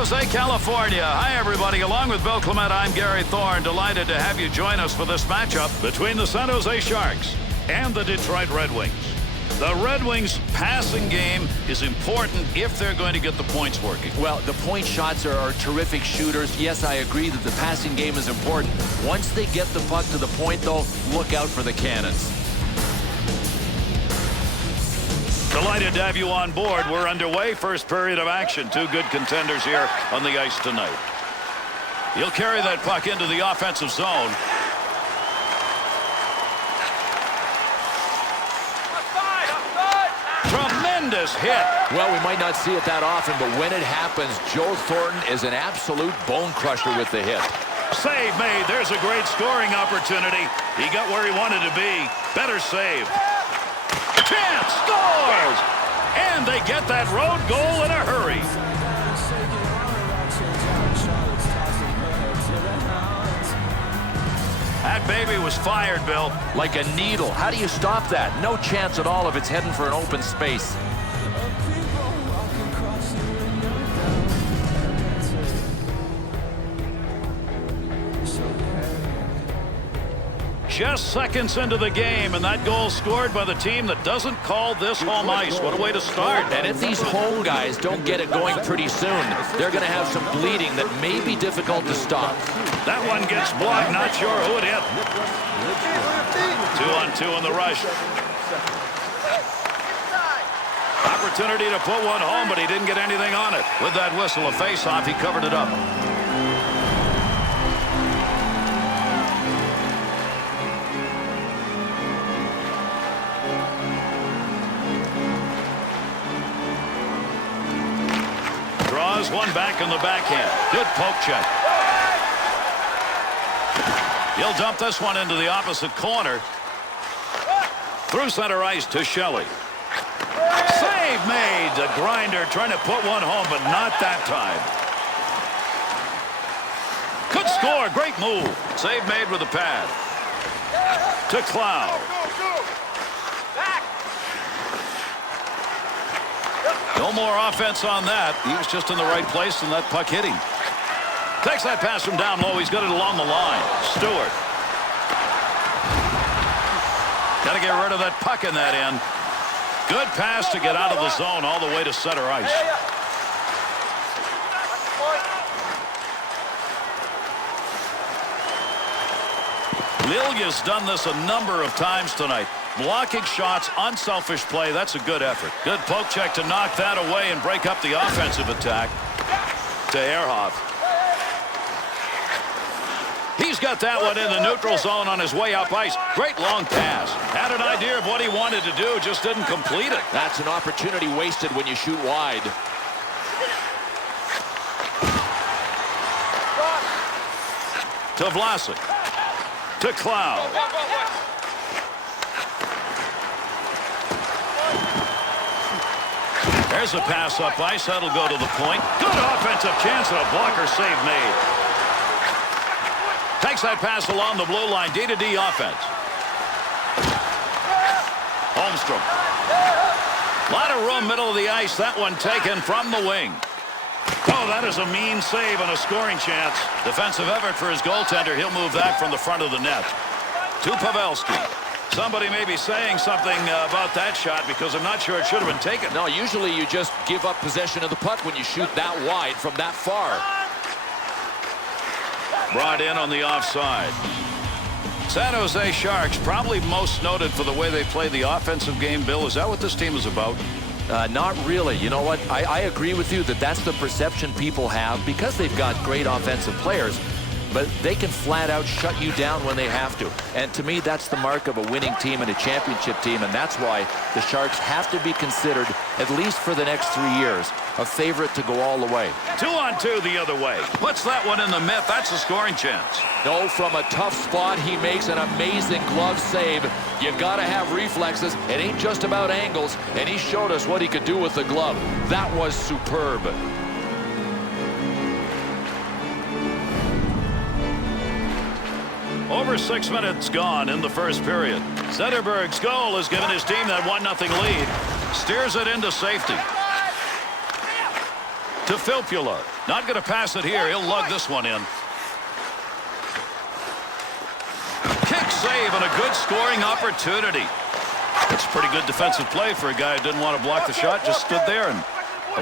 Jose, California. Hi, everybody. Along with Bill Clement, I'm Gary Thorne. Delighted to have you join us for this matchup between the San Jose Sharks and the Detroit Red Wings. The Red Wings' passing game is important if they're going to get the points working. Well, the point shots are terrific shooters. Yes, I agree that the passing game is important. Once they get the puck to the point, though, look out for the cannons. Delighted to have you on board. We're underway. First period of action. Two good contenders here on the ice tonight. He'll carry that puck into the offensive zone. Tremendous hit. Well, we might not see it that often, but when it happens, Joe Thornton is an absolute bone crusher with the hit. Save made. There's a great scoring opportunity. He got where he wanted to be. Better save. Chance scores! And they get that road goal in a hurry. That baby was fired, Bill. Like a needle. How do you stop that? No chance at all if it's heading for an open space. Just seconds into the game, and that goal scored by the team that doesn't call this home ice. What a way to start. And if these home guys don't get it going pretty soon, they're going to have some bleeding that may be difficult to stop. That one gets blocked. Not sure who it hit. 2-on-2 in the rush. Opportunity to put one home, but he didn't get anything on it. With that whistle, a face-off, he covered it up. One back in the backhand. Good poke check. He'll dump this one into the opposite corner. Through center ice to Shelley. Save made. The grinder trying to put one home, but not that time. Could score. Great move. Save made with the pad. To Cloud. No more offense on that. He was just in the right place, and that puck hit him. Takes that pass from down low. He's got it along the line. Stewart. Got to get rid of that puck in that end. Good pass to get out of the zone all the way to center ice. Lilja's done this a number of times tonight. Blocking shots, unselfish play. That's a good effort. Good poke check to knock that away and break up the offensive attack. To Ehrhoff. He's got that one in the neutral zone on his way up ice. Great long pass. Had an idea of what he wanted to do, just didn't complete it. That's an opportunity wasted when you shoot wide. To Vlasic. To Cloud. There's a pass up ice. That'll go to the point. Good offensive chance and a blocker save made. Takes that pass along the blue line. D-to-D offense. Holmstrom. A lot of room middle of the ice. That one taken from the wing. Oh, that is a mean save and a scoring chance. Defensive effort for his goaltender. He'll move that from the front of the net. To Pavelski. Somebody may be saying something about that shot because I'm not sure it should have been taken. No, usually you just give up possession of the puck when you shoot that wide from that far. Brought in on the offside. San Jose Sharks probably most noted for the way they play the offensive game. Bill, is that what this team is about? Not really. You know what? I agree with you that that's the perception people have because they've got great offensive players. But they can flat out shut you down when they have to. And to me, that's the mark of a winning team and a championship team. And that's why the Sharks have to be considered, at least for the next 3 years, a favorite to go all the way. 2-on-2 the other way. Puts that one in the net. That's a scoring chance. No, from a tough spot, he makes an amazing glove save. You got to have reflexes. It ain't just about angles. And he showed us what he could do with the glove. That was superb. Over 6 minutes gone in the first period. Zetterberg's goal has given his team that 1-0 lead. Steers it into safety. To Filppula. Not going to pass it here. He'll lug this one in. Kick save and a good scoring opportunity. It's pretty good defensive play for a guy who didn't want to block the shot. Just stood there and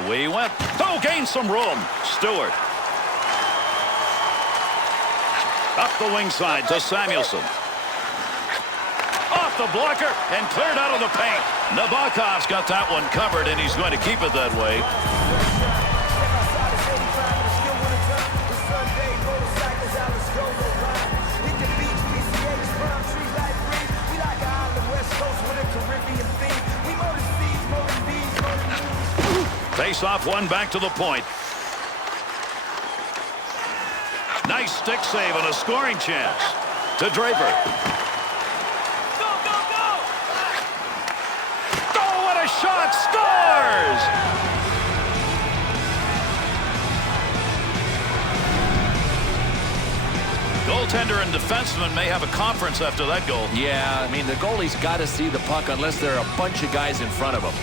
away he went. Oh, gained some room. Stewart. Up the wing side to Samuelson. Off the blocker and cleared out of the paint. Nabokov's got that one covered, and he's going to keep it that way. Face off one back to the point. Nice stick save and a scoring chance to Draper. Go, go, go! Oh, what a shot! Scores! Goaltender and defenseman may have a conference after that goal. Yeah, I mean, the goalie's got to see the puck unless there are a bunch of guys in front of him.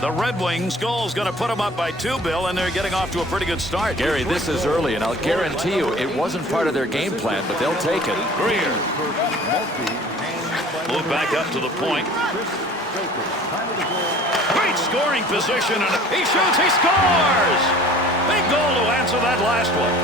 The Red Wings goal's going to put them up by 2, Bill, and they're getting off to a pretty good start. Gary, this is early, and I'll guarantee you it wasn't part of their game plan, but they'll take it. Greer. Move back up to the point. Great scoring position, and he shoots, he scores! Big goal to answer that last one.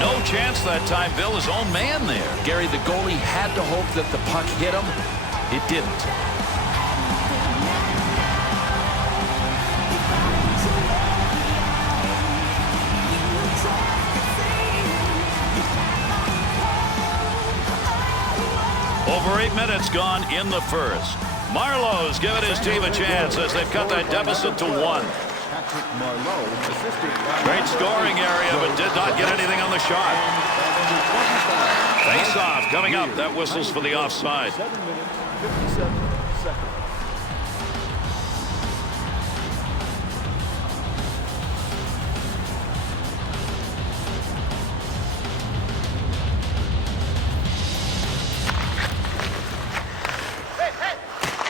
No chance that time, Bill. His own man there. Gary, the goalie had to hope that the puck hit him. It didn't. Over 8 minutes gone in the first. Marlowe's given his team a chance as they've cut that deficit to 1. Great scoring area, but did not get anything on the shot. Face-off coming up. That whistles for the offside. 7 minutes, 57 seconds.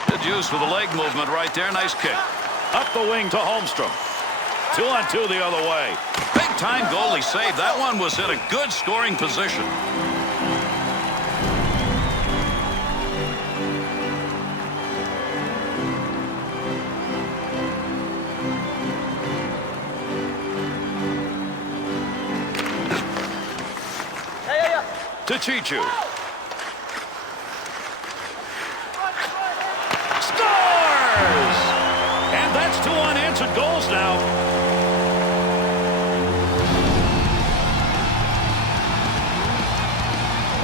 Good use for the leg movement right there. Nice kick. Up the wing to Holmstrom. 2-on-2 the other way. Big-time goalie save. That one was in a good scoring position. To Chichu. Scores! And that's 2 unanswered goals now.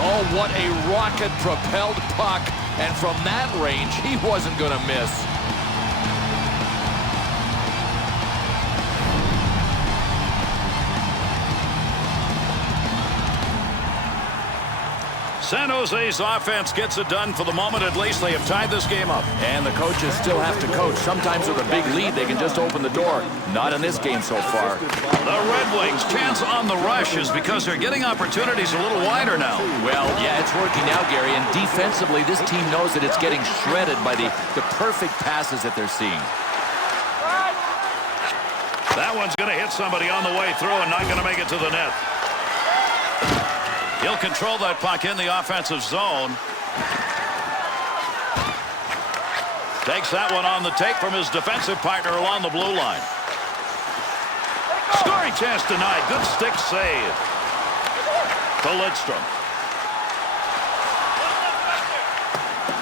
Oh, what a rocket-propelled puck. And from that range, he wasn't going to miss. San Jose's offense gets it done for the moment. At least they have tied this game up. And the coaches still have to coach. Sometimes with a big lead, they can just open the door. Not in this game so far. The Red Wings' chance on the rush is because they're getting opportunities a little wider now. Well, yeah, it's working now, Gary. And defensively, this team knows that it's getting shredded by the perfect passes that they're seeing. That one's going to hit somebody on the way through and not going to make it to the net. He'll control that puck in the offensive zone. Takes that one on the take from his defensive partner along the blue line. Scoring chance denied. Good stick save. To Lidstrom.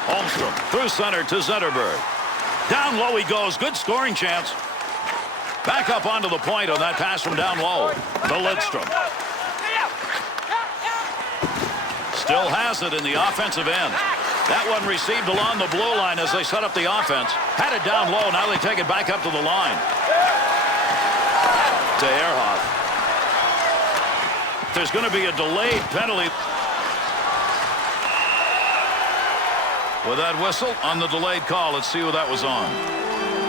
Holmstrom through center to Zetterberg. Down low he goes. Good scoring chance. Back up onto the point on that pass from down low. To Lidstrom. Still has it in the offensive end. That one received along the blue line as they set up the offense. Had it down low. Now they take it back up to the line. To Ehrhoff. There's going to be a delayed penalty. With that whistle on the delayed call, let's see who that was on.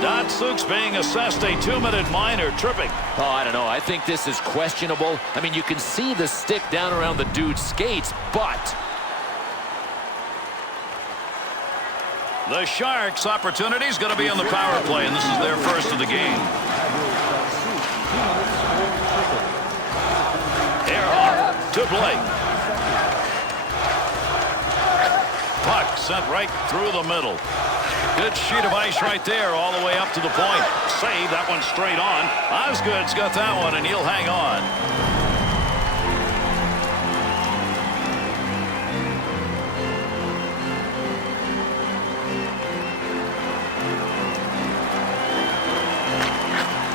Datsuk's being assessed a 2-minute minor tripping. Oh, I don't know. I think this is questionable. I mean, you can see the stick down around the dude's skates, but... The Sharks' opportunity is going to be on the power play, and this is their first of the game. Air off to Blake. Puck sent right through the middle. Good sheet of ice right there all the way up to the point. Save that one straight on. Osgood's got that one, and he'll hang on.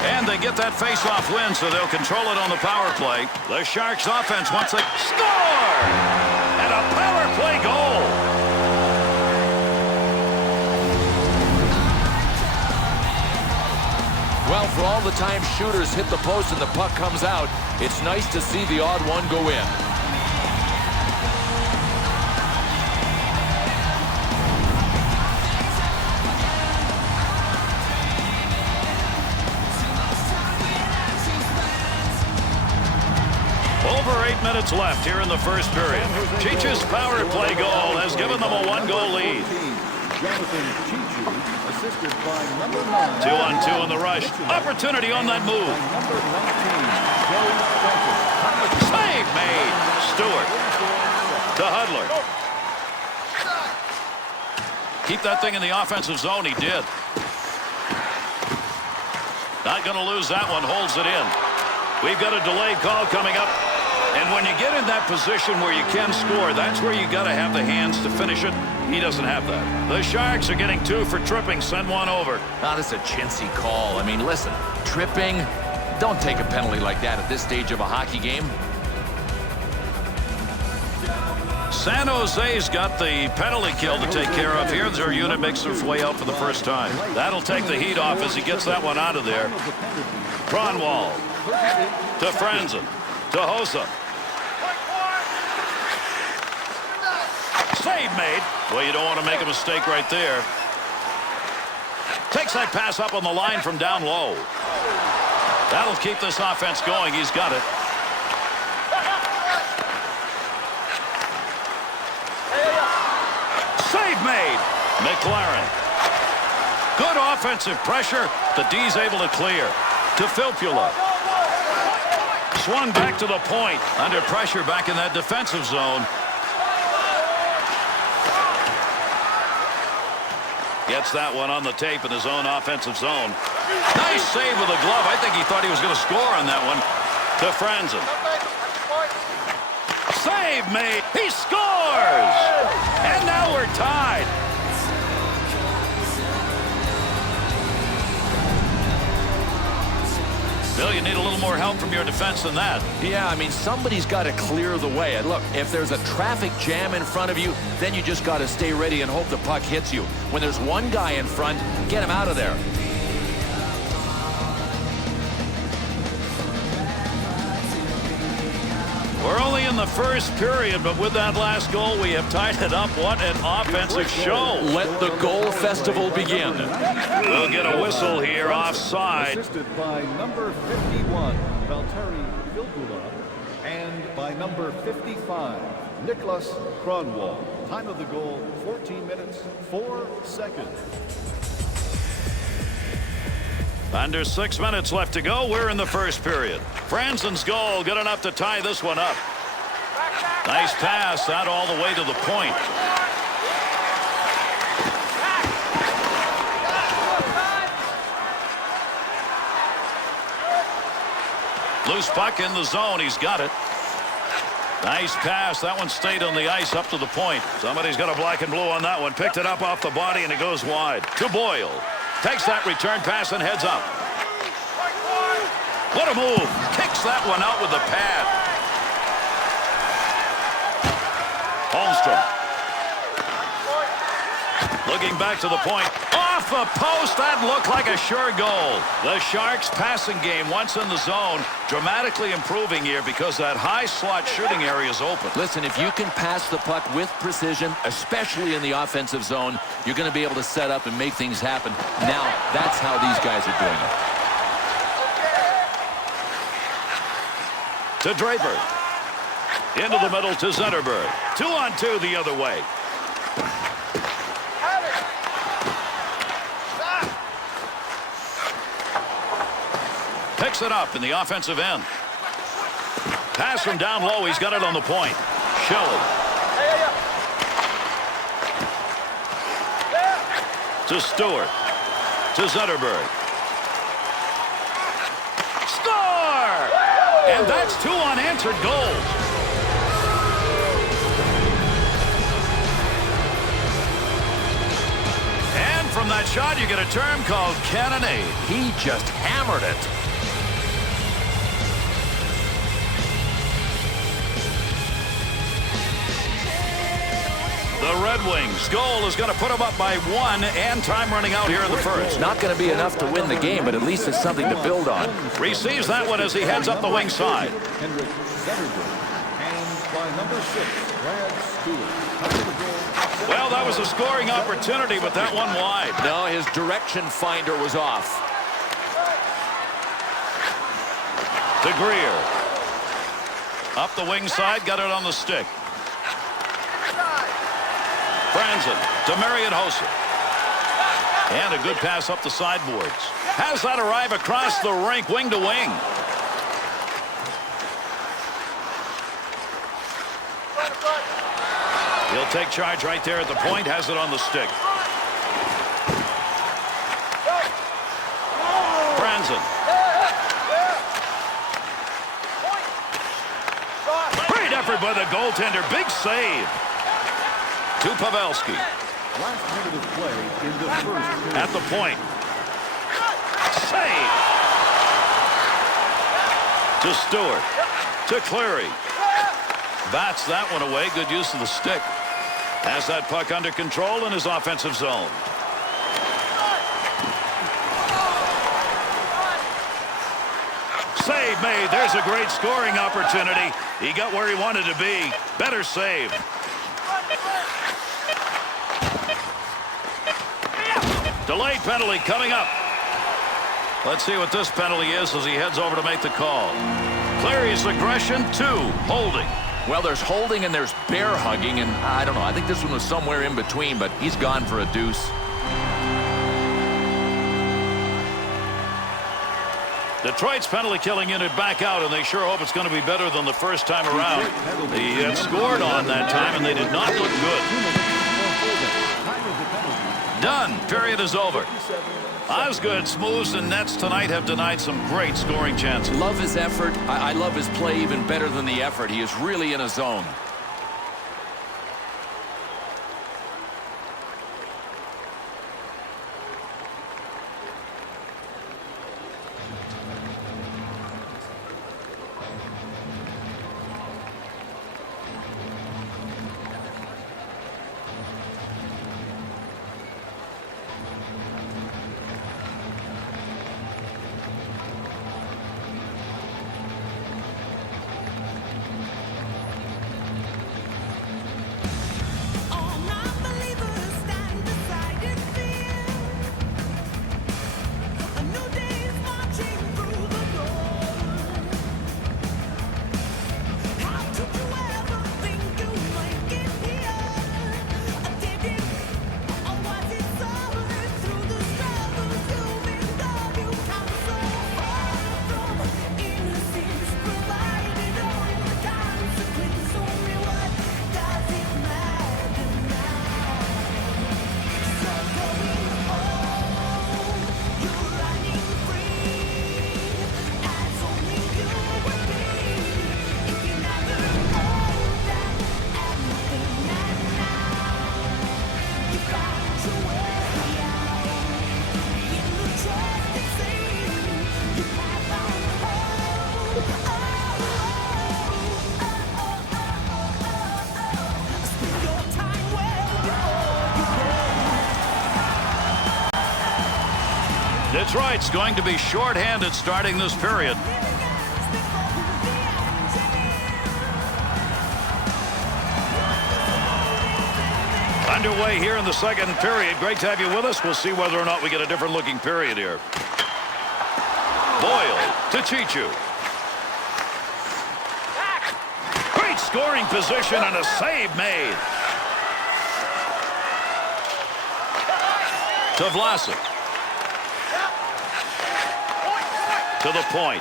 And they get that face-off win, so they'll control it on the power play. The Sharks offense wants to score! And a power play goal! Well, for all the time shooters hit the post and the puck comes out, it's nice to see the odd one go in. Over 8 minutes left here in the first period. Cheech's power play goal has given them a 1-goal lead. Assisted by number 9. 2-on-2 in the rush. Opportunity on that move. Number 19, Save made. Stewart to Hudler. Keep that thing in the offensive zone. He did. Not going to lose that one. Holds it in. We've got a delayed call coming up. And when you get in that position where you can score, that's where you got to have the hands to finish it. He doesn't have that. The Sharks are getting 2 for tripping. Send one over. Now, this is a chintzy call. I mean, listen, tripping, don't take a penalty like that at this stage of a hockey game. San Jose's got the penalty kill to take care of here. Their unit makes its way out for the first time. That'll take the heat off as he gets that one out of there. Cronwall to Franzen to Hossa. Save made. Well, you don't want to make a mistake right there. Takes that pass up on the line from down low. That'll keep this offense going. He's got it. Save made. McLaren. Good offensive pressure. The D's able to clear. To Filppula. Swung back to the point. Under pressure back in that defensive zone. Gets that one on the tape in his own offensive zone. Nice save with a glove. I think he thought he was going to score on that one. To Franzen. Save made. He scores! And now we're tied. Bill, you need a little more help from your defense than that. Yeah, I mean, somebody's got to clear the way. And look, if there's a traffic jam in front of you, then you just got to stay ready and hope the puck hits you. When there's one guy in front, get him out of there. We're only in the first period, but with that last goal, we have tied it up. What an offensive show. Let the goal festival begin. We'll get a whistle here offside. assisted by number 51, Valtteri Filppula, and by number 55, Niklas Cronwall. Time of the goal, 14 minutes, 4 seconds. Under 6 minutes left to go. We're in the first period. Franzen's goal good enough to tie this one up. Nice pass out all the way to the point. Loose puck in the zone. He's got it. Nice pass. That one stayed on the ice up to the point. Somebody's got a black and blue on that one. Picked it up off the body and it goes wide. To Boyle. Takes that return pass and heads up. What a move. Kicks that one out with the pad. Holmstrom. Looking back to the point. Off the post. That looked like a sure goal. The Sharks' passing game, once in the zone, dramatically improving here because that high slot shooting area is open. Listen, if you can pass the puck with precision, especially in the offensive zone, you're going to be able to set up and make things happen. Now, that's how these guys are doing it. To Draper. Into the middle to Zetterberg. 2-on-2 the other way. Picks it up in the offensive end. Pass from down low. He's got it on the point. Shelley. To Stewart. To Zetterberg. Score! And that's 2 unanswered goals. And from that shot, you get a term called cannonade. He just hammered it. The Red Wings' goal is going to put them up by 1, and time running out here in the first. Not going to be enough to win the game, but at least it's something to build on. Receives that one as he heads up the wing side. Henrik Zetterberg. And by number 6, Brad Stewart. Well, that was a scoring opportunity, but that one wide. No, his direction finder was off. To Greer. Up the wing side, got it on the stick. Franzen to Marion Hossa. And a good pass up the sideboards. Has that arrive across the rink, wing to wing. He'll take charge right there at the point, has it on the stick. Franzen. Great effort by the goaltender, big save. To Pavelski. Last minute of play in the first period. At the point. Save. To Stewart. To Cleary. Bats that one away. Good use of the stick. Has that puck under control in his offensive zone. Save made. There's a great scoring opportunity. He got where he wanted to be. Better save. Delayed penalty coming up. Let's see what this penalty is as he heads over to make the call. Cleary's aggression, 2. Holding. Well, there's holding and there's bear hugging, and I don't know. I think this one was somewhere in between, but he's gone for a deuce. Detroit's penalty killing unit back out, and they sure hope it's going to be better than the first time around. They had scored on that time, and they did not look good. Done. Period is over. Osgood's moves and nets tonight have denied some great scoring chances. Love his effort. I love his play even better than the effort. He is really in a zone. Detroit's going to be shorthanded starting this period. Underway here in the second period. Great to have you with us. We'll see whether or not we get a different looking period here. Boyle to Chichu. Great scoring position and a save made. To Vlasic. To the point.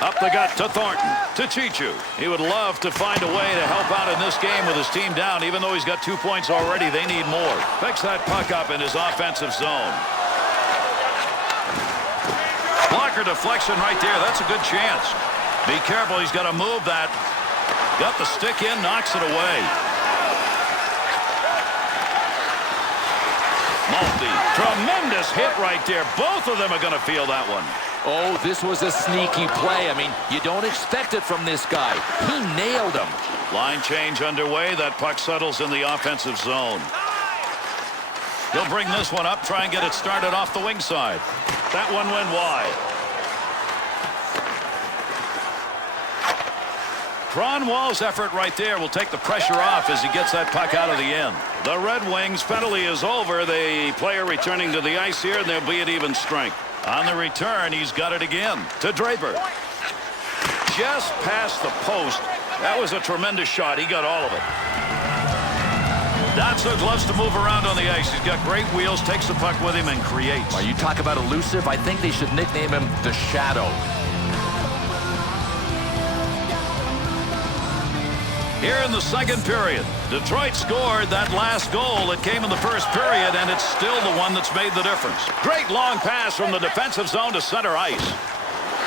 Up the gut to Thornton. To Chichu. He would love to find a way to help out in this game with his team down. Even though he's got 2 points already, they need more. Picks that puck up in his offensive zone. Blocker deflection right there. That's a good chance. Be careful. He's got to move that. Got the stick in, knocks it away. Maltby. Tremendous hit right there. Both of them are going to feel that one. Oh, this was a sneaky play. I mean, you don't expect it from this guy. He nailed him. Line change underway. That puck settles in the offensive zone. He'll bring this one up, try and get it started off the wing side. That one went wide. Cronwall's effort right there will take the pressure off as he gets that puck out of the end. The Red Wings penalty is over. The player returning to the ice here, and they'll be at even strength. On the return, he's got it again to Draper. Just past the post. That was a tremendous shot. He got all of it. Datsyuk loves to move around on the ice. He's got great wheels, takes the puck with him, and creates. Well, you talk about elusive. I think they should nickname him the Shadow. Here in the second period, Detroit scored that last goal that came in the first period, and it's still the one that's made the difference. Great long pass from the defensive zone to center ice.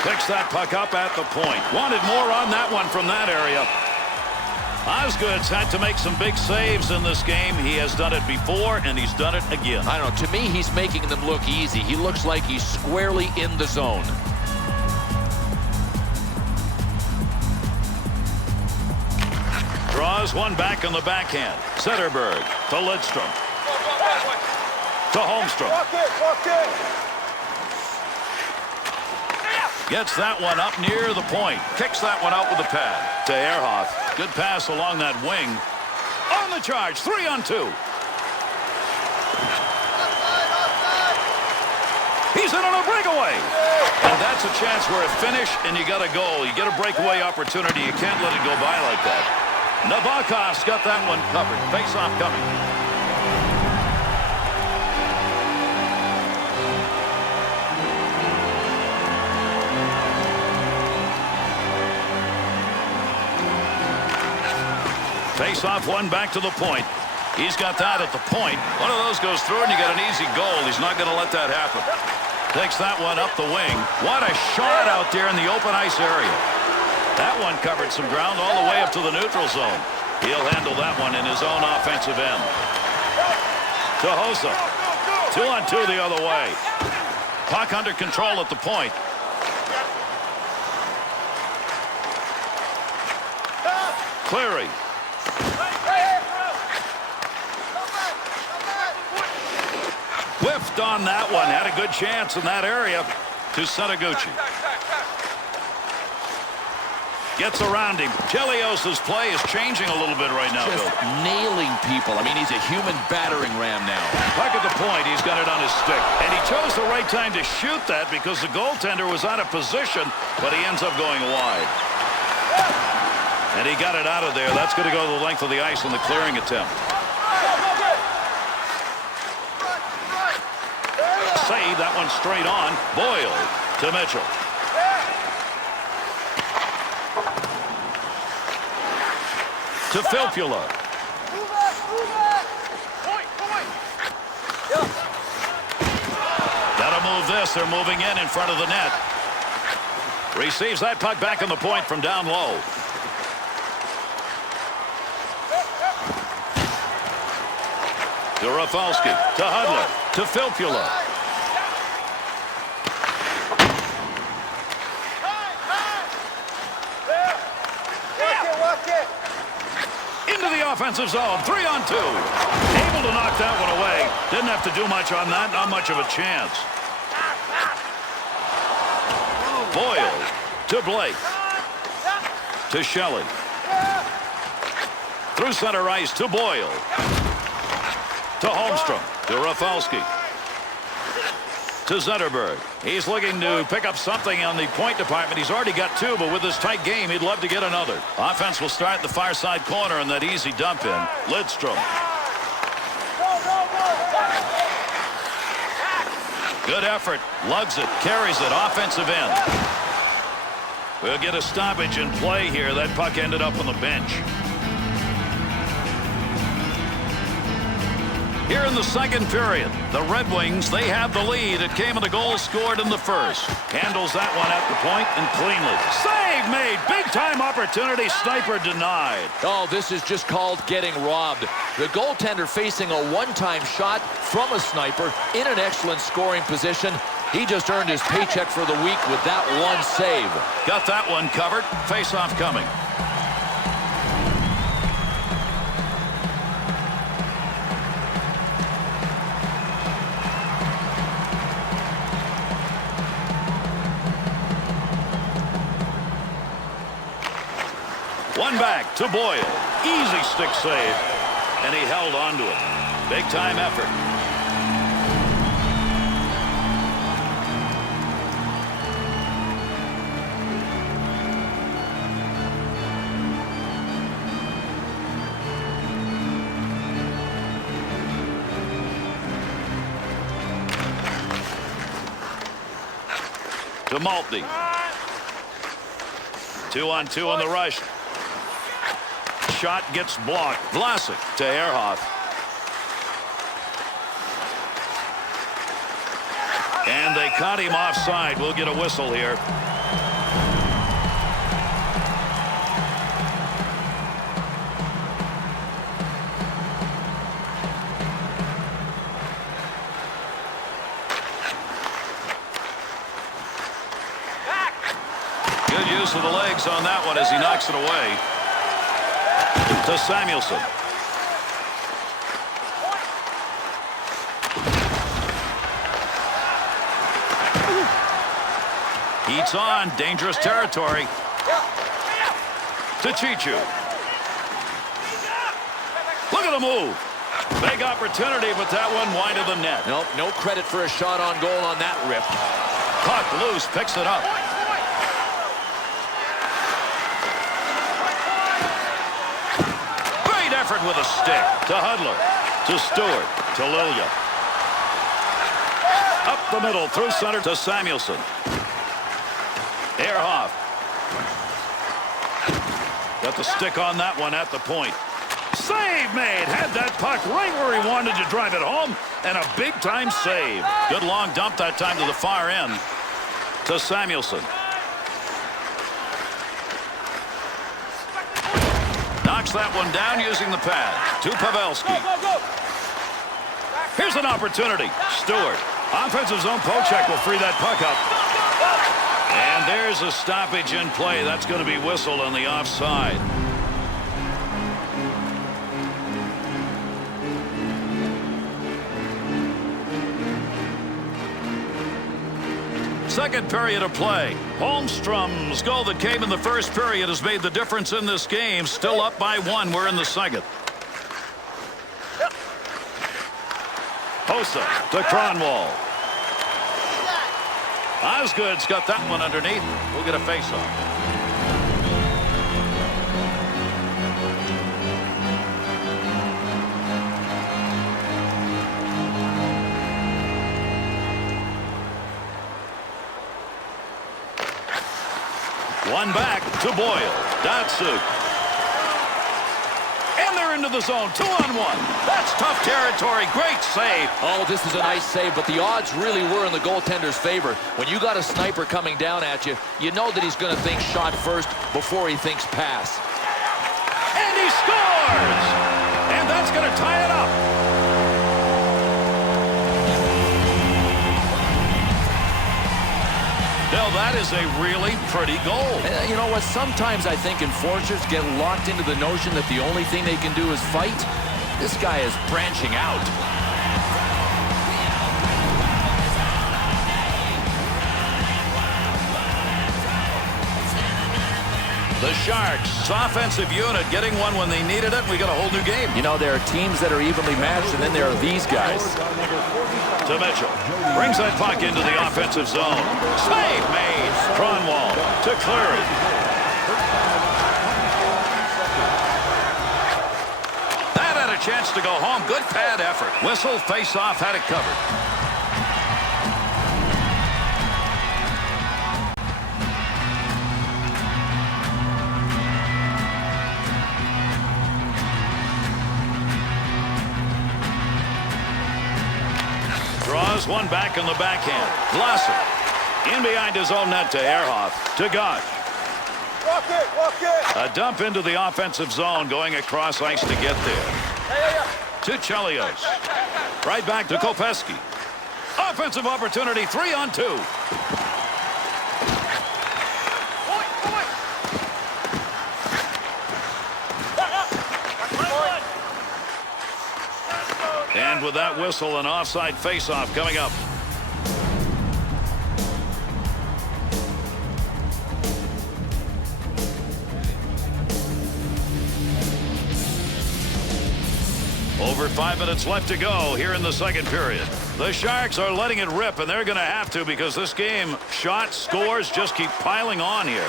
Picks that puck up at the point. Wanted more on that one from that area. Osgood's had to make some big saves in this game. He has done it before, and he's done it again. I don't know. To me, he's making them look easy. He looks like he's squarely in the zone. Draws one back on the backhand. Zetterberg to Lidstrom. To Holmstrom. Gets that one up near the point. Kicks that one out with the pad. To Ehrhoff. Good pass along that wing. On the charge. 3-on-2. He's in on a breakaway. And that's a chance where a finish and you got a goal. You get a breakaway opportunity. You can't let it go by like that. Nabokov's got that one covered. Face-off coming. Face-off one back to the point. He's got that at the point. One of those goes through and you got an easy goal. He's not going to let that happen. Takes that one up the wing. What a shot out there in the open ice area. That one covered some ground all the way up to the neutral zone. He'll handle that one in his own offensive end. To Hossa. 2-on-2 the other way. Puck under control at the point. Cleary. Whiffed on that one. Had a good chance in that area to Setaguchi. Gets around him. Chelios's play is changing a little bit right now, Just Bill. nailing people. I mean, he's a human battering ram now. Puck at the point. He's got it on his stick. And he chose the right time to shoot that because the goaltender was out of position, but he ends up going wide. And he got it out of there. That's going to go the length of the ice on the clearing attempt. Save that one straight on. Boyle to Mitchell. To Filppula. Gotta move this. They're moving in front of the net. Receives that puck back on the point from down low. To Rafalski. To Hudler. To Filppula. Into the the offensive zone. 3-on-2. Able to knock that one away. Didn't have to do much on that. Not much of a chance. Boyle to Blake. To Shelley. Through center ice to Boyle. To Holmstrom. To Rafalski. To Zetterberg. He's looking to pick up something on the point department. He's already got 2, but with this tight game, he'd love to get another. Offense will start the far side corner on that easy dump in. Lidstrom. Good effort. Lugs it. Carries it. Offensive end. We'll get a stoppage in play here. That puck ended up on the bench. Here in the second period, the Red Wings, they have the lead. It came in the goal scored in the first. Handles that one at the point and cleanly. Save made. Big-time opportunity. Sniper denied. Oh, this is just called getting robbed. The goaltender facing a one-time shot from a sniper in an excellent scoring position. He just earned his paycheck for the week with that one save. Got that one covered. Face-off coming. One back to Boyle. Easy stick save. And he held on to it. Big time effort. To Maltby. 2-on-2 on the rush. Shot gets blocked. Vlasic to Ehrhoff. And they caught him offside. We'll get a whistle here. Good use of the legs on that one as he knocks it away. To Samuelson. Heats on. Dangerous territory. To Chichu. Look at the move. Big opportunity, but that one wide of the net. Nope, no credit for a shot on goal on that rip. Puck loose. Picks it up. Effort with a stick to Hudler, to Stewart, to Lilia. Up the middle, through center to Samuelson. Ehrhoff. Got the stick on that one at the point. Save made. Had that puck right where he wanted to drive it home, and a big-time save. Good long dump that time to the far end to Samuelson. Knocks that one down using the pad. To Pavelski. Here's an opportunity. Stewart. Offensive zone poke-check will free that puck up. And there's a stoppage in play. That's going to be whistled on the offside. Second period of play. Holmstrom's goal that came in the first period has made the difference in this game. Still up by 1. We're in the second. Hossa to Cronwall. Osgood's got that one underneath. We'll get a face-off. One back to Boyle. Datsuk. And they're into the zone. 2-on-1. That's tough territory. Great save. Oh, this is a nice save, but the odds really were in the goaltender's favor. When you got a sniper coming down at you, you know that he's going to think shot first before he thinks pass. And he scores! And that's going to tie it up. Now, that is a really pretty goal. You know what? Sometimes I think enforcers get locked into the notion that the only thing they can do is fight. This guy is branching out. The Sharks, offensive unit, getting one when they needed it. We got a whole new game. You know, there are teams that are evenly matched, and then there are these guys. To Mitchell. Brings that puck into the offensive zone. Save made. Cronwall to Cleary. That had a chance to go home. Good pad effort. Whistle, face-off, had it covered. Draws one back on the backhand. Glasser in behind his own net to Ehrhoff. To Gott. A dump into the offensive zone going across ice to get there. To Chelios. Right back to Kopecky. Offensive opportunity, 3-on-2. And with that whistle, an offside faceoff coming up. Over 5 minutes left to go here in the second period. The Sharks are letting it rip, and they're going to have to because this game, shots, scores just keep piling on here.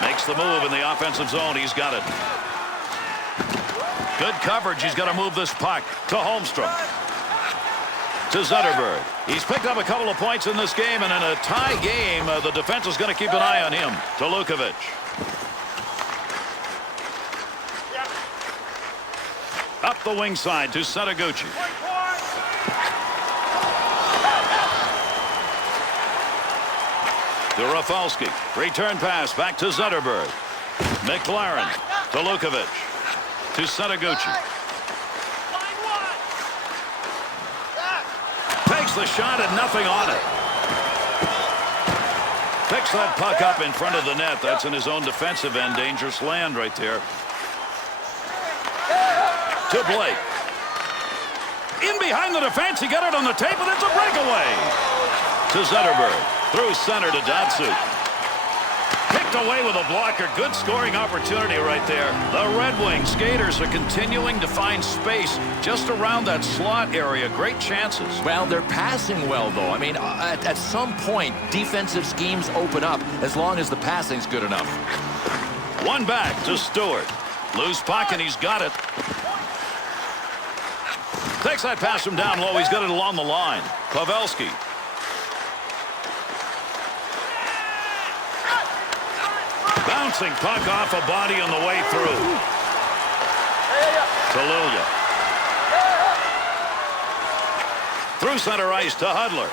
Makes the move in the offensive zone. He's got it. Good coverage. He's got to move this puck to Holmstrom. To Zetterberg. He's picked up a couple of points in this game, and in a tie game, the defense is going to keep an eye on him. To Lukovic. Up the wing side to Setaguchi. To Rafalski. Return pass back to Zetterberg. McLaren to Lukovic. To Setaguchi. Takes the shot and nothing on it. Picks that puck up in front of the net. That's in his own defensive end. Dangerous land right there. To Blake. In behind the defense. He got it on the tape, and it's a breakaway. To Zetterberg. Through center to Datsuk. Picked away with a blocker. Good scoring opportunity right there. The Red Wings skaters are continuing to find space just around that slot area. Great chances. Well, they're passing well, though. I mean, at some point, defensive schemes open up as long as the passing's good enough. One back to Stewart. Loose puck, and he's got it. Takes that pass from down low. He's got it along the line. Pavelski. Bouncing puck off a body on the way through. To Lilia. Through center ice to Hudler.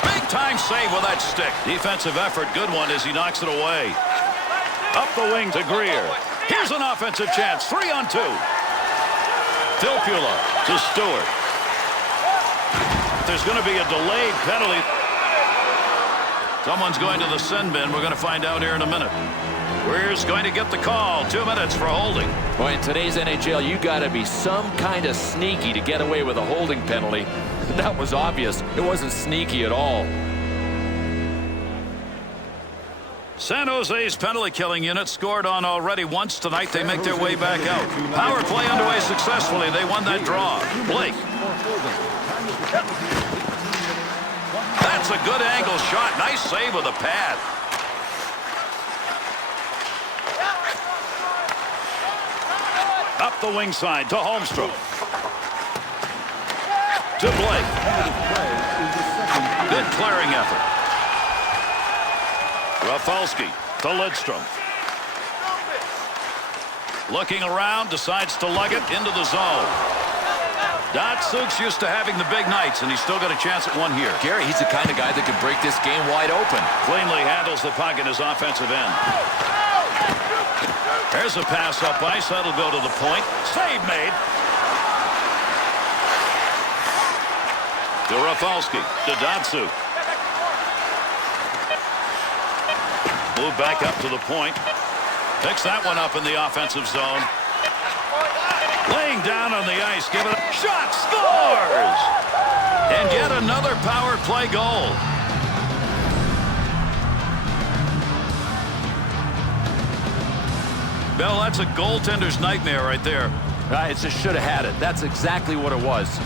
Big time save with that stick. Defensive effort. Good one as he knocks it away. Up the wing to Greer. Here's an offensive chance. 3-on-2. Filppula to Stewart. There's going to be a delayed penalty. Someone's going to the sin bin. We're going to find out here in a minute. Greer's going to get the call. 2 minutes for holding. Boy, in today's NHL, you got to be some kind of sneaky to get away with a holding penalty. That was obvious. It wasn't sneaky at all. San Jose's penalty killing unit scored on already once tonight. They make their way back out. Power play underway successfully. They won that draw. Blake. That's a good angle shot. Nice save with a pad. Up the wing side to Holmstrom. To Blake. Good clearing effort. Rafalski to Lidstrom. Looking around, decides to lug it into the zone. Datsuk's used to having the big nights, and he's still got a chance at one here. Gary, he's the kind of guy that can break this game wide open. Cleanly handles the puck in his offensive end. There's a pass up ice. That'll go to the point. Save made. To Rafalski. To Datsyuk. Move back up to the point. Picks that one up in the offensive zone. Laying down on the ice. Give it a shot. Scores! And yet another power play goal. Bill, that's a goaltender's nightmare right there. It just should have had it. That's exactly what it was.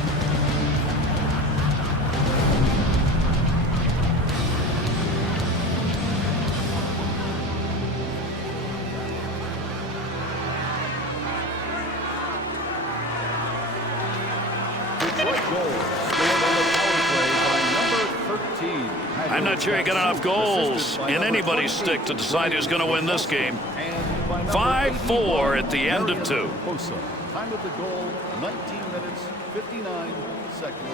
I'm not sure you got enough goals in anybody's stick to decide who's going to win this game. 5-4 at the end of 2. Time of the goal, 19 minutes, 59 seconds.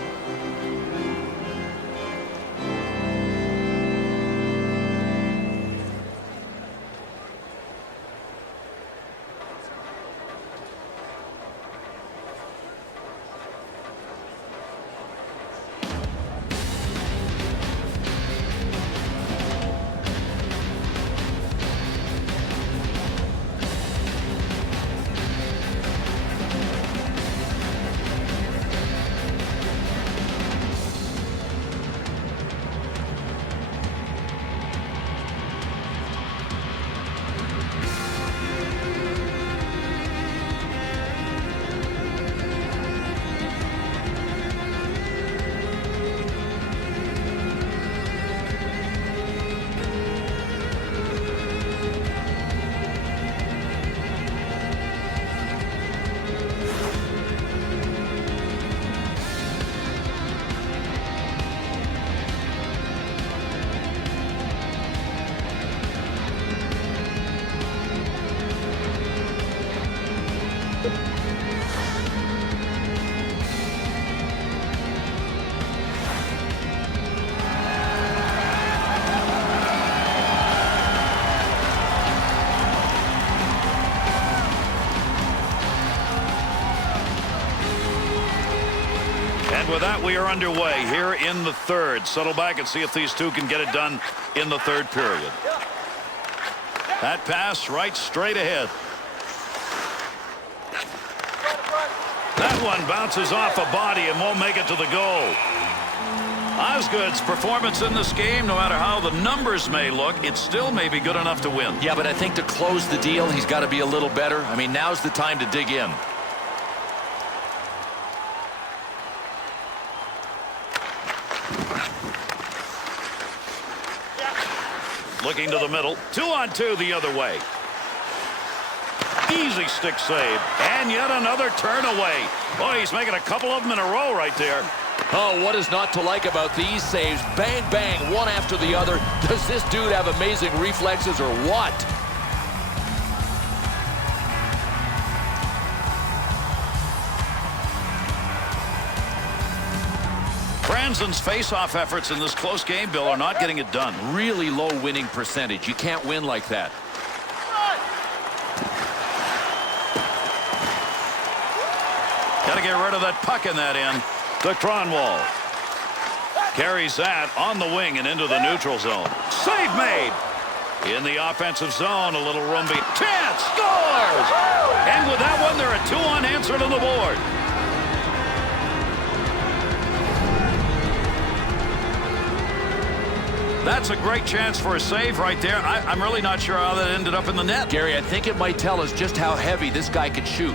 And with that, we are underway here in the third. Settle back and see if these two can get it done in the third period. That pass right straight ahead. That one bounces off a body and won't make it to the goal. Osgood's performance in this game, no matter how the numbers may look, it still may be good enough to win. Yeah, but I think to close the deal, he's got to be a little better. I mean, now's the time to dig in. Looking to the middle. 2-on-2 the other way. Easy stick save. And yet another turn away. Boy, he's making a couple of them in a row right there. Oh, what is not to like about these saves? Bang, bang, one after the other. Does this dude have amazing reflexes or what? Franzen's face-off efforts in this close game, Bill, are not getting it done. Really low winning percentage. You can't win like that. Got to get rid of that puck in that end. To Cronwall. Carries that on the wing and into the neutral zone. Save made. In the offensive zone, a little room. Chance scores! And with that one, there are two unanswered on the board. That's a great chance for a save right there. I'm really not sure how that ended up in the net. Gary, I think it might tell us just how heavy this guy could shoot.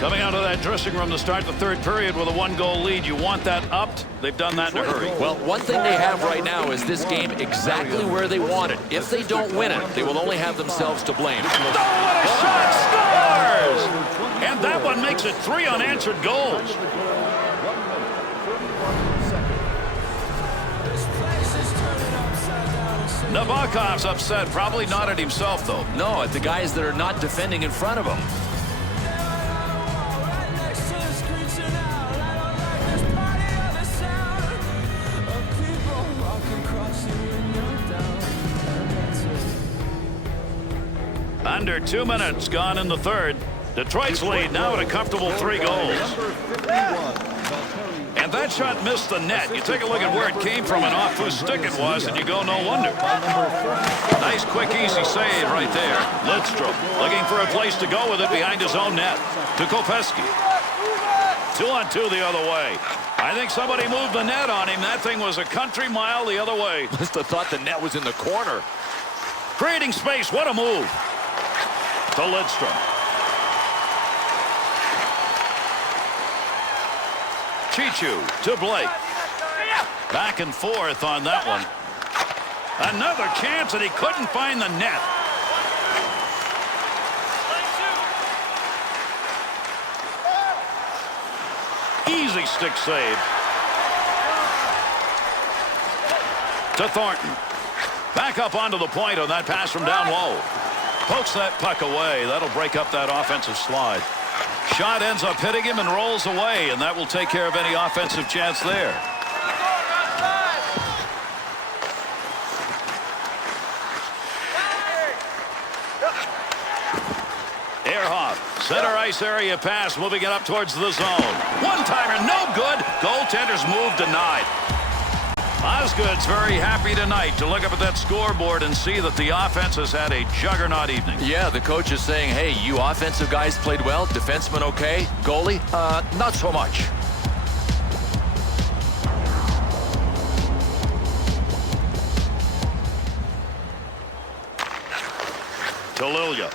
Coming out of that dressing room to start the third period with a one-goal lead. You want that upped? They've done that in a hurry. Well, one thing they have right now is this game exactly where they want it. If they don't win it, they will only have themselves to blame. Oh, what a shot! Scores! And that one makes it 3 unanswered goals. Nabokov's upset. Probably not at himself, though. No, at the guys that are not defending in front of him. Under 2 minutes gone in the third. Detroit's lead now at a comfortable 3 goals. Number 51, Valtteri. And that shot missed the net. You take a look at where it came from and off whose stick it was, and you go, no wonder. Nice, quick, easy save right there. Lidstrom looking for a place to go with it behind his own net. To Kopecky. 2-on-2 the other way. I think somebody moved the net on him. That thing was a country mile the other way. Must have thought the net was in the corner. Creating space. What a move. To Lidstrom. Chichu to Blake. Back and forth on that one. Another chance, and he couldn't find the net. Easy stick save. To Thornton. Back up onto the point on that pass from down low. Pokes that puck away. That'll break up that offensive slide. Shot ends up hitting him and rolls away, and that will take care of any offensive chance there. Ehrhoff, center ice area pass, moving it up towards the zone. One-timer, no good. Goaltender's move denied. Osgood's very happy tonight to look up at that scoreboard and see that the offense has had a juggernaut evening. Yeah, the coach is saying, hey, you offensive guys played well. Defenseman okay. Goalie, not so much. To Lilia.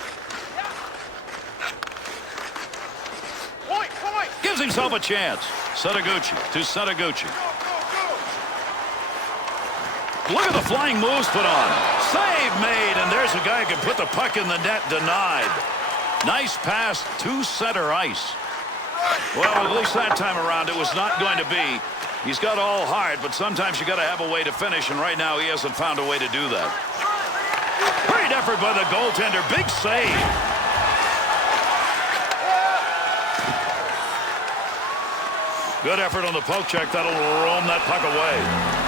Gives himself a chance. Setaguchi to Setaguchi. Look at the flying moves put on. Save made, and there's a guy who can put the puck in the net. Denied. Nice pass to center ice. Well, at least that time around it was not going to be. He's got all heart, but sometimes you got to have a way to finish, and right now he hasn't found a way to do that. Great effort by the goaltender. Big save. Good effort on the poke check. That'll roam that puck away.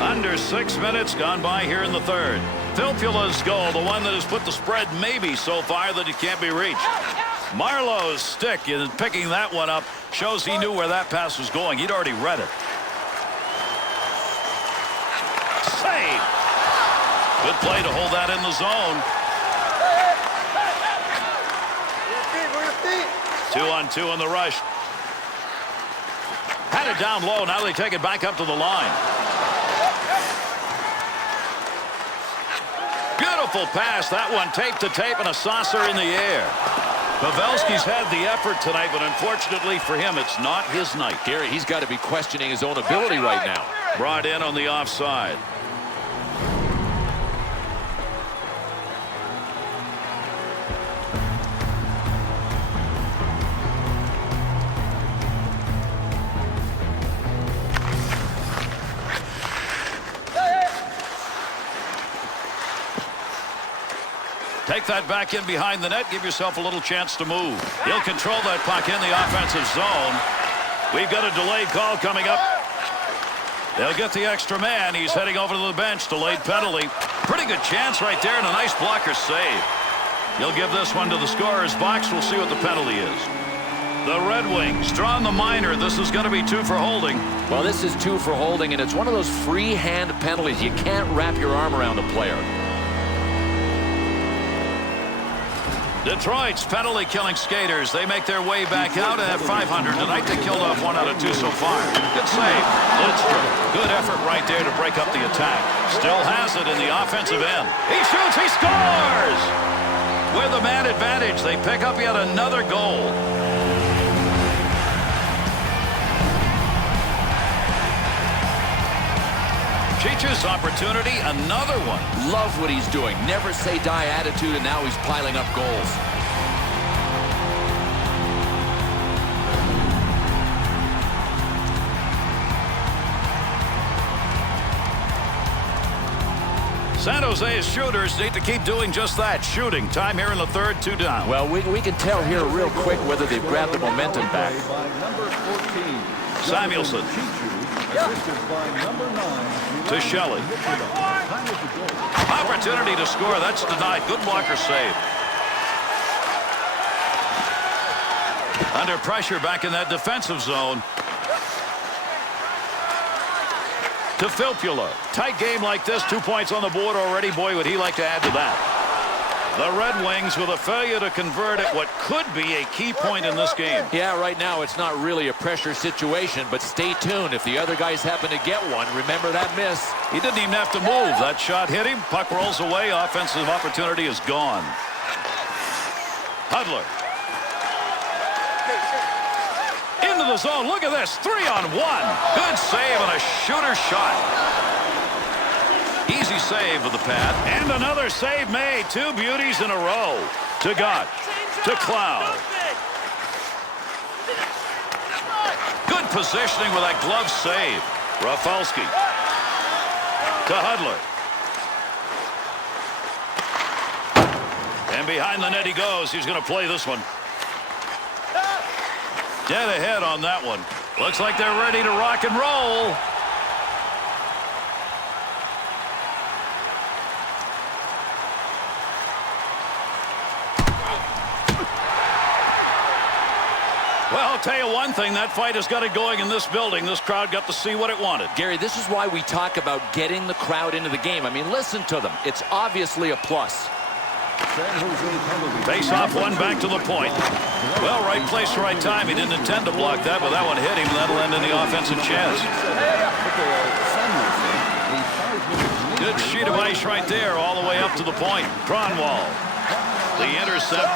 Under 6 minutes gone by here in the third. Filppula's goal, the one that has put the spread maybe so far that it can't be reached. Marlowe's stick in picking that one up shows he knew where that pass was going. He'd already read it. Save. Good play to hold that in the zone. 2-on-2 in the rush. Had it down low. Now they take it back up to the line. Beautiful pass. That one tape to tape and a saucer in the air. Pavelski's had the effort tonight, but unfortunately for him, it's not his night. Gary, he's got to be questioning his own ability right now. Brought in on the offside. Take that back in behind the net. Give yourself a little chance to move. He'll control that puck in the offensive zone. We've got a delayed call coming up. They'll get the extra man. He's heading over to the bench. Delayed penalty. Pretty good chance right there and a nice blocker save. He'll give this one to the scorer's box. We'll see what the penalty is. The Red Wings drawing the minor. This is going to be 2 for holding. Well, this is 2 for holding, and it's one of those free hand penalties. You can't wrap your arm around a player. Detroit's penalty killing skaters. They make their way back out at 500. Tonight they killed off 1 out of 2 so far. Good save. Lidstrom. Good effort right there to break up the attack. Still has it in the offensive end. He shoots. He scores! With a man advantage, they pick up yet another goal. Chichu's opportunity, another one. Love what he's doing. Never say die attitude, and now he's piling up goals. San Jose's shooters need to keep doing just that, shooting. Time here in the third, 2 down. Well, we can tell here real quick whether they've grabbed the momentum back. By number 14, Samuelson. assisted by number 9, To Shelley. Time of the goal. Opportunity to score. That's denied. Good blocker save. Under pressure back in that defensive zone. To Filppula. Tight game like this. 2 points on the board already. Boy, would he like to add to that. The Red Wings with a failure to convert at what could be a key point in this game. Yeah, right now it's not really a pressure situation, but stay tuned. If the other guys happen to get one, remember that miss. He didn't even have to move. That shot hit him. Puck rolls away. Offensive opportunity is gone. Hudler. Into the zone. Look at this. 3-on-1. Good save and a shooter shot. Easy save with the pad. And another save made. 2 beauties in a row. To Gott. To Cloud. Good positioning with that glove save. Rafalski. To Hudler. And behind the net he goes. He's going to play this one. Dead ahead on that one. Looks like they're ready to rock and roll. Well, I'll tell you one thing. That fight has got it going in this building. This crowd got to see what it wanted. Gary, this is why we talk about getting the crowd into the game. I mean, listen to them. It's obviously a plus. Face off one back to the point. Well, right place, right time. He didn't intend to block that, but that one hit him. That'll end in the offensive chance. Good sheet of ice right there, all the way up to the point. Cronwall. The intercept.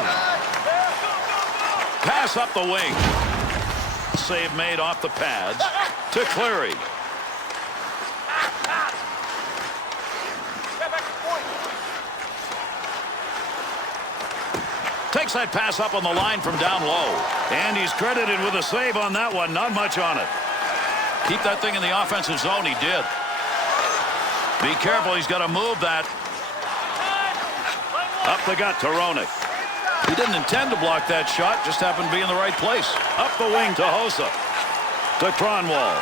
Pass up the wing. Save made off the pads. To Cleary. Takes that pass up on the line from down low. And he's credited with a save on that one. Not much on it. Keep that thing in the offensive zone. He did. Be careful. He's got to move that. Up the gut to Roenick. He didn't intend to block that shot. Just happened to be in the right place. Up the wing to Hossa. To Cronwall.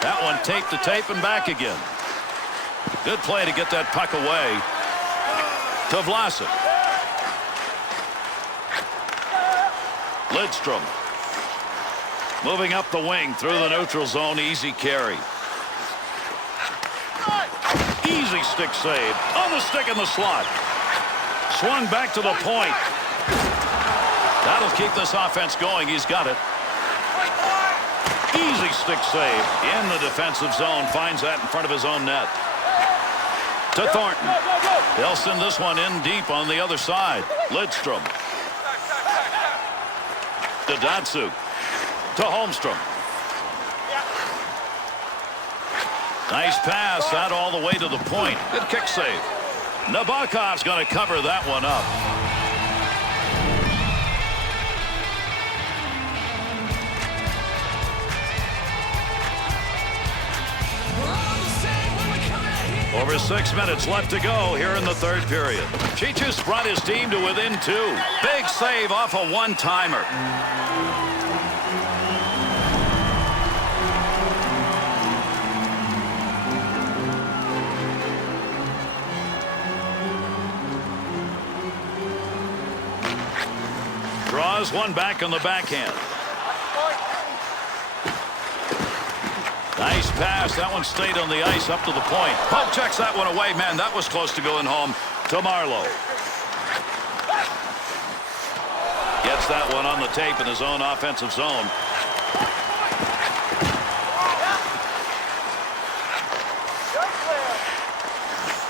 That one tape to tape and back again. Good play to get that puck away. To Vlasic. Lidstrom. Moving up the wing through the neutral zone. Easy carry. Easy stick save. On the stick in the slot. Swung back to the point. That'll keep this offense going. He's got it. Easy stick save in the defensive zone. Finds that in front of his own net. To Thornton. They'll send this one in deep on the other side. Lidstrom. To Datsyuk. To Holmstrom. Nice pass. That all the way to the point. Good kick save. Nabokov's going to cover that one up. Over 6 minutes left to go here in the third period. Cheechus brought his team to within 2. Big save off a one-timer. Draws one back on the backhand. Nice pass. That one stayed on the ice up to the point. Pope checks that one away. Man, that was close to going home. To Marlowe. Gets that one on the tape in his own offensive zone.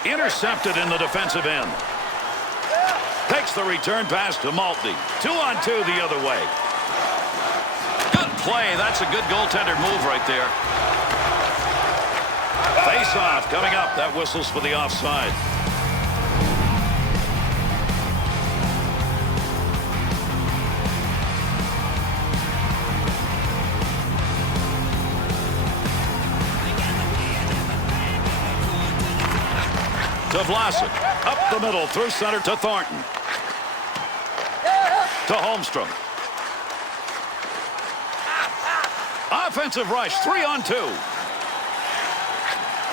Intercepted in the defensive end. Takes the return pass to Maltby. 2-on-2 the other way. Good play. That's a good goaltender move right there. Face-off coming up. That whistles for the offside. Vlasic. Up the middle, through center to Thornton. To Holmstrom. Offensive rush, 3-on-2.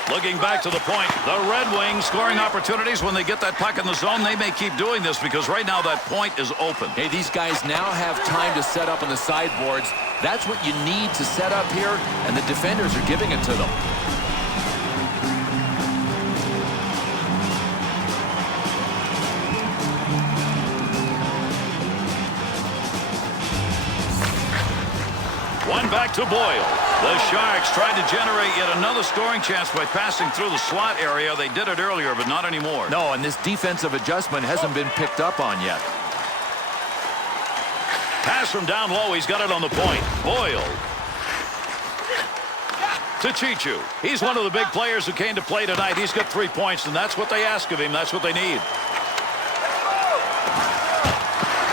Looking back to the point, the Red Wings scoring opportunities when they get that puck in the zone. They may keep doing this because right now that point is open. Hey, these guys now have time to set up on the sideboards. That's what you need to set up here, and the defenders are giving it to them. One back to Boyle. The Sharks trying to generate yet another scoring chance by passing through the slot area. They did it earlier, but not anymore. No, and this defensive adjustment hasn't been picked up on yet. Pass from down low. He's got it on the point. Boyle. To Chichu. He's one of the big players who came to play tonight. He's got 3 points, and that's what they ask of him. That's what they need.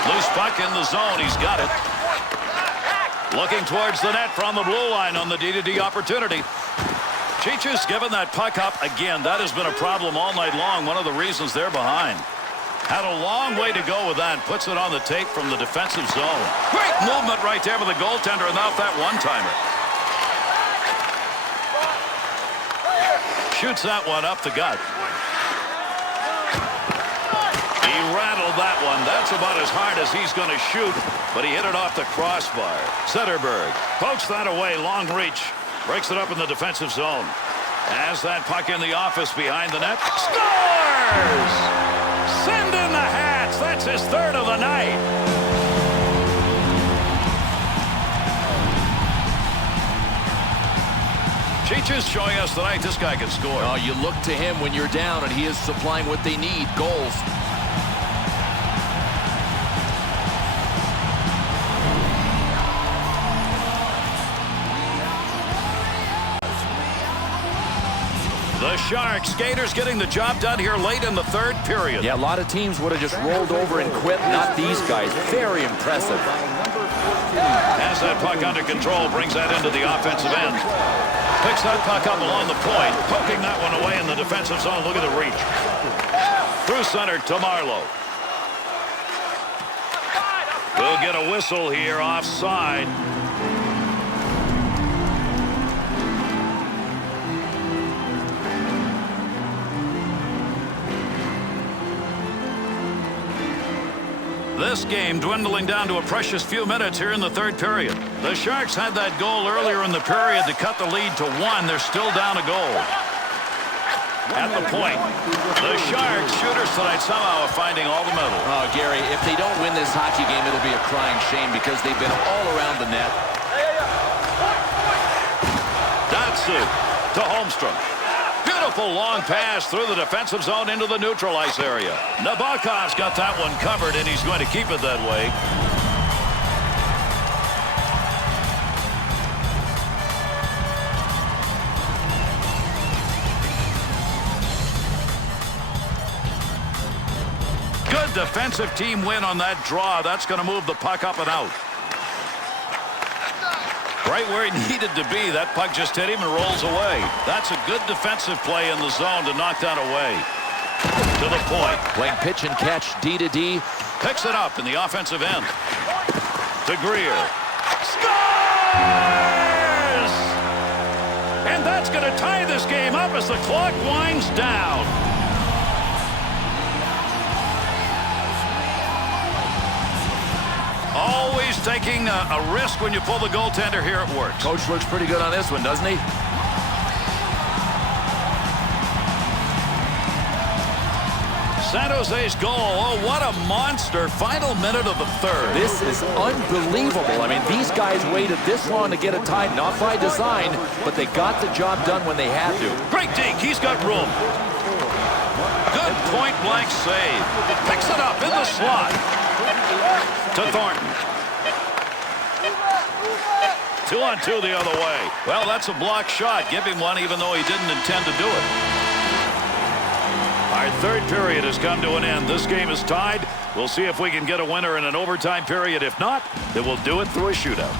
Loose puck in the zone. He's got it. Looking towards the net from the blue line on the D-to-D opportunity. Chichu's given that puck up again. That has been a problem all night long. One of the reasons they're behind. Had a long way to go with that. Puts it on the tape from the defensive zone. Great movement right there with the goaltender, and off that one-timer. Shoots that one up the gut. He rattled that one. That's about as hard as he's going to shoot, but he hit it off the crossbar. Zetterberg pokes that away. Long reach. Breaks it up in the defensive zone. Has that puck in the office behind the net. Scores! Send in the Hats. That's his third of the night. Cheech is showing us tonight this guy can score. Oh, you look to him when you're down, and he is supplying what they need, goals. The Sharks skaters getting the job done here late in the third period. Yeah, a lot of teams would have just rolled over and quit. Not these guys. Very impressive. Has that puck under control, brings that into the offensive end. Picks that puck up along the point, poking that one away in the defensive zone. Look at the reach. Through center to Marlowe. We'll get a whistle here offside. This game dwindling down to a precious few minutes here in the third period. The Sharks had that goal earlier in the period to cut the lead to 1. They're still down a goal. At the point, the Sharks shooters tonight somehow are finding all the metal. Oh, Gary, if they don't win this hockey game, it'll be a crying shame because they've been all around the net. Datsu to Holmstrom. Beautiful long pass through the defensive zone into the neutral ice area. Nabokov's got that one covered, and he's going to keep it that way. Good defensive team win on that draw. That's going to move the puck up and out. Right where he needed to be. That puck just hit him and rolls away. That's a good defensive play in the zone to knock that away. To the point. Playing pitch and catch, D to D. Picks it up in the offensive end. To Greer. Scores! And that's going to tie this game up as the clock winds down. Always taking a risk when you pull the goaltender. Here it works. Coach looks pretty good on this one, doesn't he? San Jose's goal. Oh, what a monster. Final minute of the third. This is unbelievable. I mean, these guys waited this long to get it tied, not by design, but they got the job done when they had to. Great deke. He's got room. Good point-blank save. Picks it up in the slot. To Thornton. 2-on-2 the other way. Well, that's a block shot. Give him one even though he didn't intend to do it. Our third period has come to an end. This game is tied. We'll see if we can get a winner in an overtime period. If not, then we'll do it through a shootout.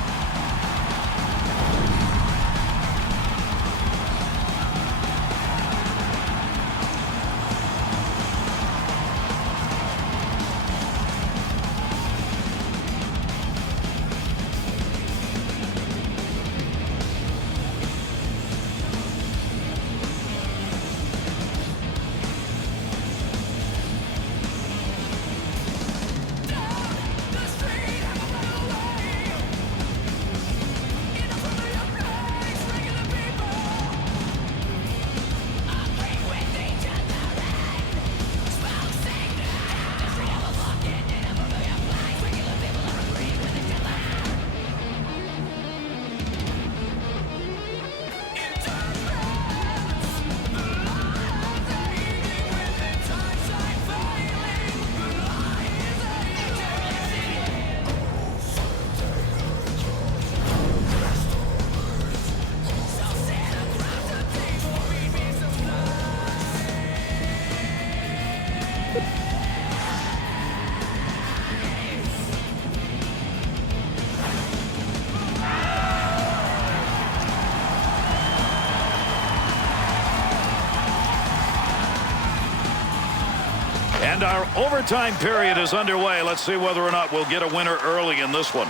And our overtime period is underway. Let's see whether or not we'll get a winner early in this one.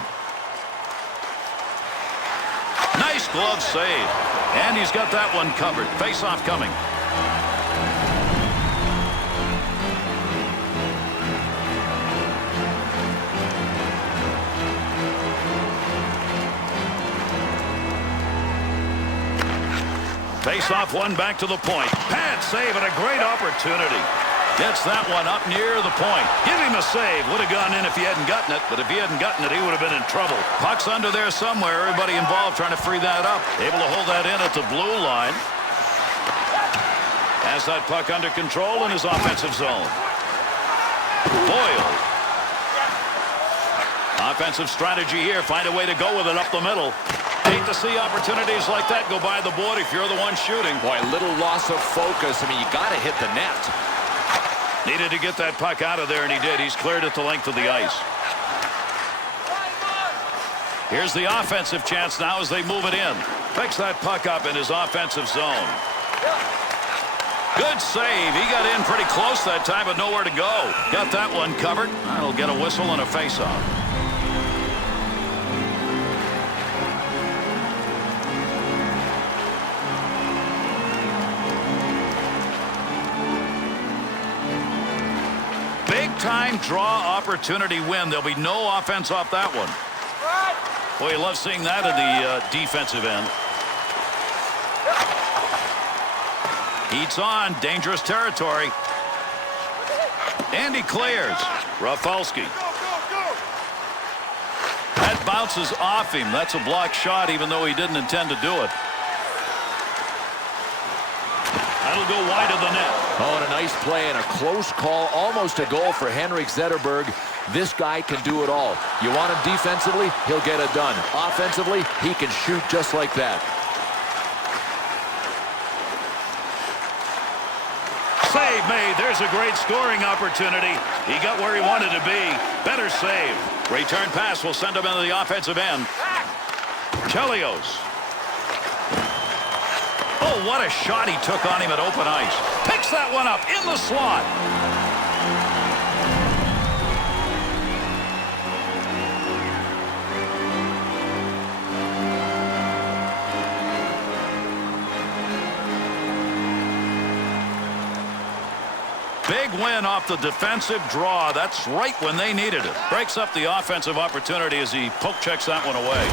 Nice glove save. And he's got that one covered. Face-off coming. Face-off one back to the point. Pad save and a great opportunity. Gets that one up near the point. Give him a save. Would have gone in if he hadn't gotten it, but if he hadn't gotten it, he would have been in trouble. Puck's under there somewhere. Everybody involved trying to free that up. Able to hold that in at the blue line. Has that puck under control in his offensive zone. Boyle. Offensive strategy here. Find a way to go with it up the middle. Hate to see opportunities like that go by the board if you're the one shooting. Boy, little loss of focus. I mean, you got to hit the net. Needed to get that puck out of there, and he did. He's cleared it the length of the ice. Here's the offensive chance now as they move it in. Picks that puck up in his offensive zone. Good save. He got in pretty close that time, but nowhere to go. Got that one covered. That'll get a whistle and a face-off. Big-time draw opportunity win. There'll be no offense off that one. Boy, you love seeing that in the defensive end. Heats on. Dangerous territory. And he clears. Rafalski. That bounces off him. That's a blocked shot, even though he didn't intend to do it. That'll go wide of the net. Oh, and a nice play and a close call. Almost a goal for Henrik Zetterberg. This guy can do it all. You want him defensively, he'll get it done. Offensively, he can shoot just like that. Save made. There's a great scoring opportunity. He got where he wanted to be. Better save. Return pass will send him into the offensive end. Chelios. Oh, what a shot he took on him at open ice. Picks that one up in the slot. Big win off the defensive draw. That's right when they needed it. Breaks up the offensive opportunity as he poke checks that one away.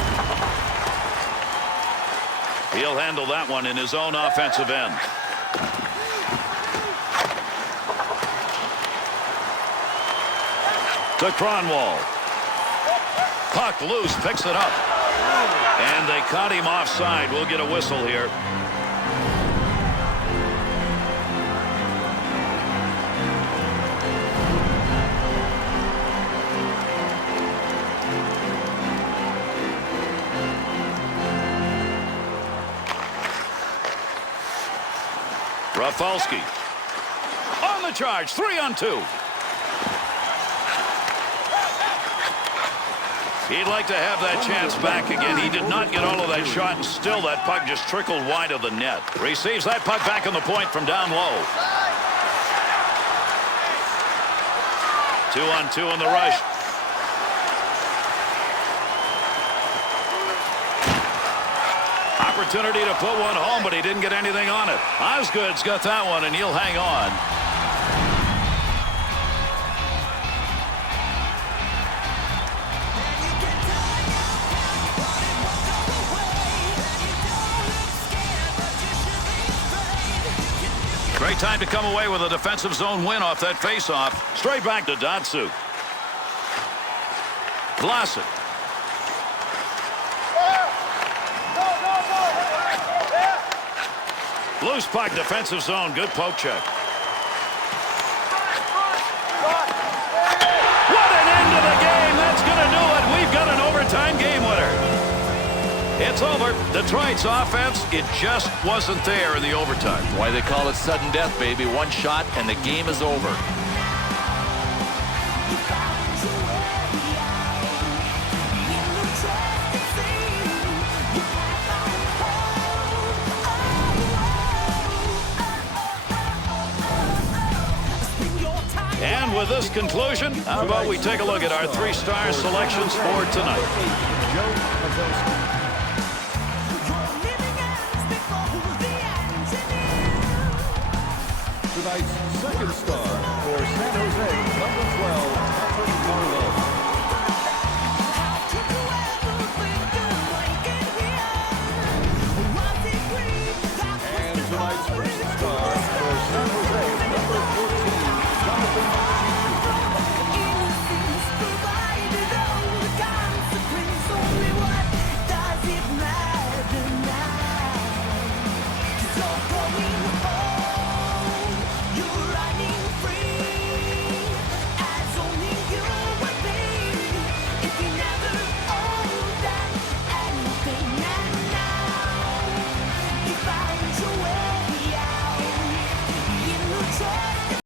He'll handle that one in his own offensive end. To Cronwall. Puck loose, picks it up. And they caught him offside. We'll get a whistle here. Rafalski on the charge, 3-on-2. He'd like to have that chance back again. He did not get all of that shot, and still that puck just trickled wide of the net. Receives that puck back on the point from down low. 2-on-2 in the rush. Opportunity to put one home, but he didn't get anything on it. Osgood's got that one, and he'll hang on. Great time to come away with a defensive zone win off that faceoff. Straight back to Datsyuk. Vlasic. Loose puck, defensive zone. Good poke check. What an end to the game. That's going to do it. We've got an overtime game winner. It's over. Detroit's offense, it just wasn't there in the overtime. Why they call it sudden death, baby. One shot and the game is over. conclusion, how about we take a look at our three-star selections for tonight? Joe Pavelski. Tonight's second star for San Jose, number 12, Patrick Marleau. And tonight's first star for San Jose, number 14, Jonathan Does it matter now? 'Cause you're going